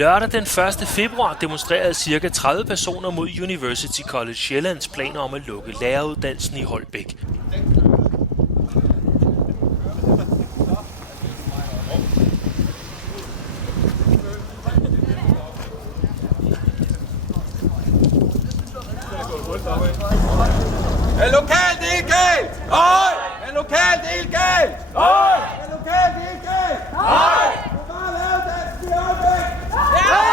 Lørdag den 1. februar demonstrerede ca. 30 personer mod University College Sjællands planer om at lukke læreruddannelsen i Holbæk. Er lokalt helt galt? Nej! Er lokalt helt galt? Nej! Er lokalt helt galt? Nej! Bare læreruddannelsen i Holbæk! Ja!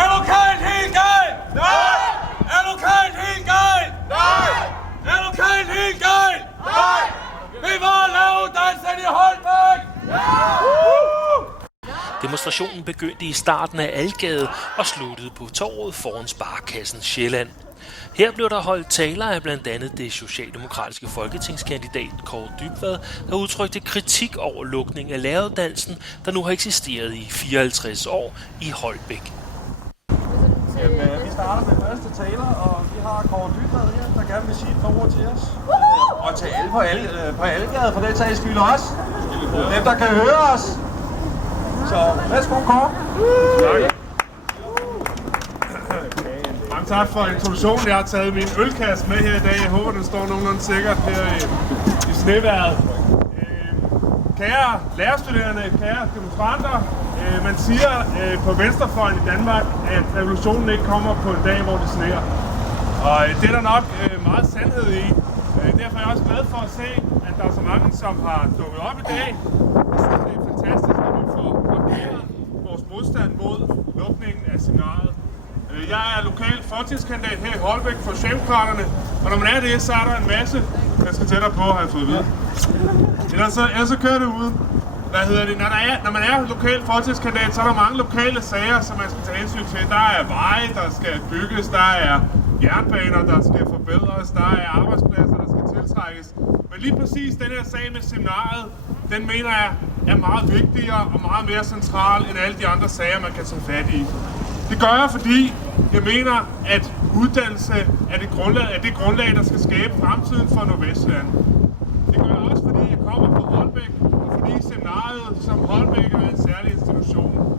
Er lokalt helt galt? Nej! Er lokalt helt galt? Nej! Er lokalt helt galt? Nej! Bevar læreruddannelsen i Holbæk! Demonstrationen begyndte i starten af Algade og sluttede på torvet foran Sparekassen Sjælland. Her blev der holdt taler af blandt andet det socialdemokratiske folketingskandidat Kaare Dybvad, der udtrykte kritik over lukningen af læreruddannelsen, der nu har eksisteret i 54 år i Holbæk. Vi starter med første taler, og vi har Kaare Dybvad her, der gerne vil sige et par ord til os. Og til alle på Algade, for den sags skyld også. Dem, der kan høre os. Så værsgo, Kaare. Tak. Mange tak for introduktionen. Jeg har taget min ølkasse med her i dag. Jeg håber, den står nogenlunde sikkert her i snevejret. Kære lærerstuderende, kære demonstranter, man siger på venstrefløjen i Danmark, at revolutionen ikke kommer på en dag, hvor det sneer. Og det er der nok meget sandhed i. Derfor er jeg også glad for at se, at der er så mange, som har dukket op i dag. Jeg synes, det er fantastisk, at vi får markeret vores modstand mod lukningen af seminariet. Jeg er lokal folketingskandidat her i Holbæk for Socialdemokraterne, og når man er det, så er der en masse, jeg skal tættere på, har jeg fået at vide. Ellers så kører det ud. Når man er lokal folketingskandidat, så er der mange lokale sager, som man skal tage hensyn til. Der er veje, der skal bygges, der er jernbaner, der skal forbedres, der er arbejdspladser, der skal tiltrækkes. Men lige præcis den her sag med seminariet, den mener jeg er meget vigtigere og meget mere central end alle de andre sager, man kan tage fat i. Det gør jeg, fordi jeg mener, at uddannelse er det grundlag, der skal skabe fremtiden for Nordvestjylland. Det gør jeg også, fordi jeg kommer fra Holbæk, og fordi seminariet som Holbæk er en særlig institution.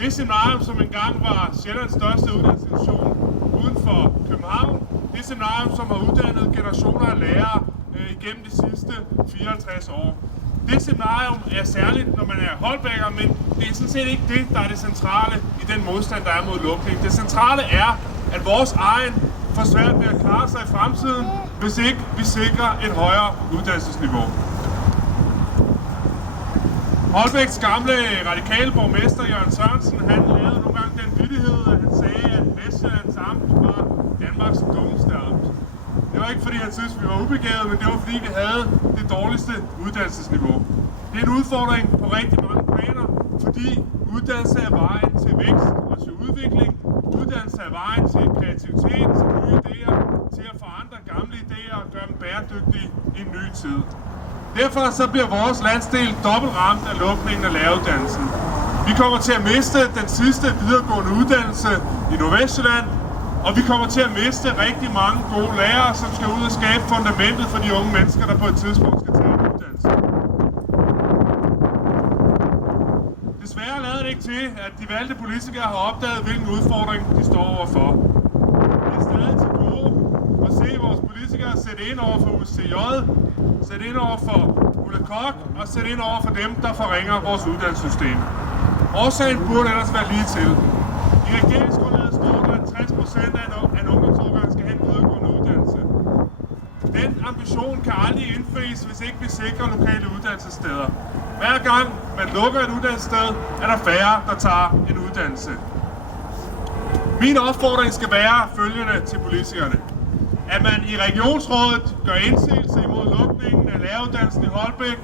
Det seminarium, som engang var Sjællands største uddannelsesinstitution uden for København, det seminarium, som har uddannet generationer af lærere igennem de sidste 54 år. Det seminarium er særligt, når man er Holbæker, men det er sådan set ikke det, der er det centrale i den modstand, der er mod lukning. Det centrale er, at vores egen får svært ved at klare sig i fremtiden, hvis ikke vi sikrer et højere uddannelsesniveau. Holbæks gamle radikale borgmester, Jørgen Sørensen, han lavede nogle gange den vittighed, at han sagde, at Vestsjællands Amt var Danmarks dummeste amt. Det var ikke fordi han syntes, vi var ubegavede, men det var fordi vi havde det dårligste uddannelsesniveau. Det er en udfordring på rigtig mange planer, fordi uddannelse er vejen til vækst og til udvikling. Uddannelse er vejen til kreativitet, til nye idéer, til at forandre gamle idéer og gøre dem bæredygtige i en ny tid. Derfor så bliver vores landsdel dobbelt ramt af lukningen af læreruddannelsen. Vi kommer til at miste den sidste videregående uddannelse i Nordvestjylland, og vi kommer til at miste rigtig mange gode lærere, som skal ud og skabe fundamentet for de unge mennesker, der på et tidspunkt skal tage en uddannelse. Desværre lader det ikke til, at de valgte politikere har opdaget, hvilken udfordring de står overfor. Vi er stadig til gode at se vores politikere sætte ind over for UCJ, sætte ind over for Ulla Koch og sætte ind over for dem, der forringer vores uddannelsessystem. Årsagen burde ellers være lige til. I regeringsgrundlaget står der, at 60% af en ungdomsårgang skal have en videregående uddannelse. Den ambition kan aldrig indfries, hvis ikke vi sikrer lokale uddannelsessteder. Hver gang man lukker et uddannelsessted, er der færre, der tager en uddannelse. Min opfordring skal være følgende til politikerne. At man i regionsrådet gør indsigelse imod lukningen af læreruddannelsen i Holbæk.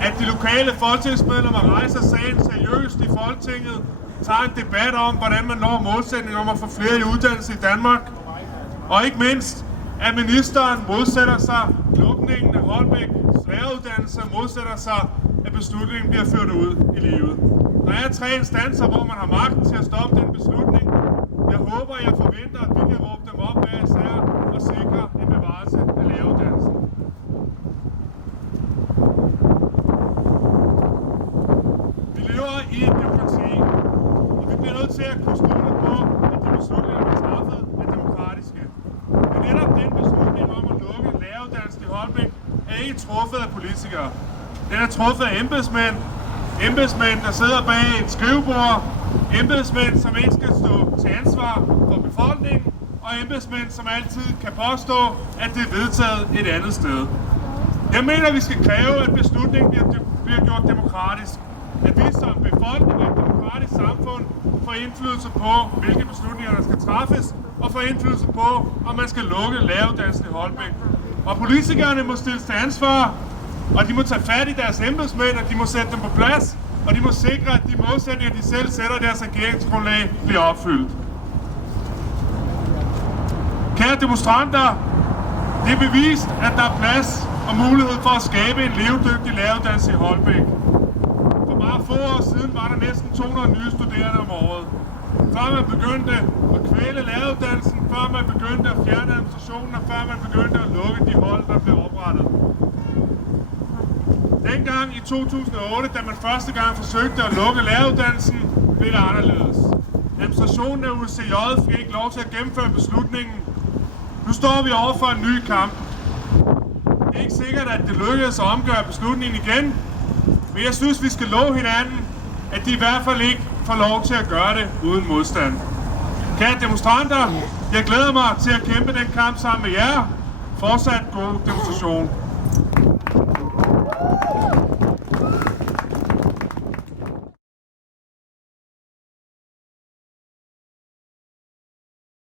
At de lokale folketingsmedlemmer rejser sagen seriøst i Folketinget, tager en debat om, hvordan man når målsætningen om at få flere i uddannelse i Danmark. Og ikke mindst, at ministeren modsætter sig lukningen af Holbæks læreruddannelse, modsætter sig, at beslutningen bliver ført ud i livet. Der er 3 instanser, hvor man har magten til at stoppe den beslutning. Jeg håber, jeg forventer, at vi kan råbe dem op hver især og sikre en bevarelse af læreruddannelsen. Vi lever i et demokrati, nødt til at kunne stole på, at de beslutninger, der er træffet, er demokratiske. Men netop den beslutning om at lukke læreruddannelsen i Holbæk er ikke truffet af politikere. Den er truffet af embedsmænd. Embedsmænd, der sidder bag et skrivebord. Embedsmænd, som ikke skal stå til ansvar for befolkningen. Og embedsmænd, som altid kan påstå, at det er vedtaget et andet sted. Jeg mener, at vi skal kræve, at beslutningen bliver gjort demokratisk. At vi som befolkning i et demokratisk samfund får indflydelse på, hvilke beslutninger der skal træffes, og får indflydelse på, om man skal lukke læreruddannelsen i Holbæk. Og politikerne må stilles til ansvar, og de må tage fat i deres embedsmænd, og de må sætte dem på plads, og de må sikre, at de målsætninger, de selv sætter i deres regeringsgrundlag, bliver opfyldt. Kære demonstranter, det er bevist, at der er plads og mulighed for at skabe en levedygtig læreruddannelse i Holbæk. For bare få år siden var der næsten 200 nye studerende om året. Før man begyndte at kvæle læreruddannelsen, før man begyndte at fjerne administrationen, og før man begyndte at lukke de hold, der blev oprettet. Dengang i 2008, da man første gang forsøgte at lukke læreruddannelsen, blev det anderledes. Administrationen af UCJ fik ikke lov til at gennemføre beslutningen. Nu står vi over for en ny kamp. Det er ikke sikkert, at det lykkedes at omgøre beslutningen igen, men jeg synes, vi skal love hinanden, at de i hvert fald ikke får lov til at gøre det uden modstand. Kære demonstranter, jeg glæder mig til at kæmpe den kamp sammen med jer. Fortsat god demonstration.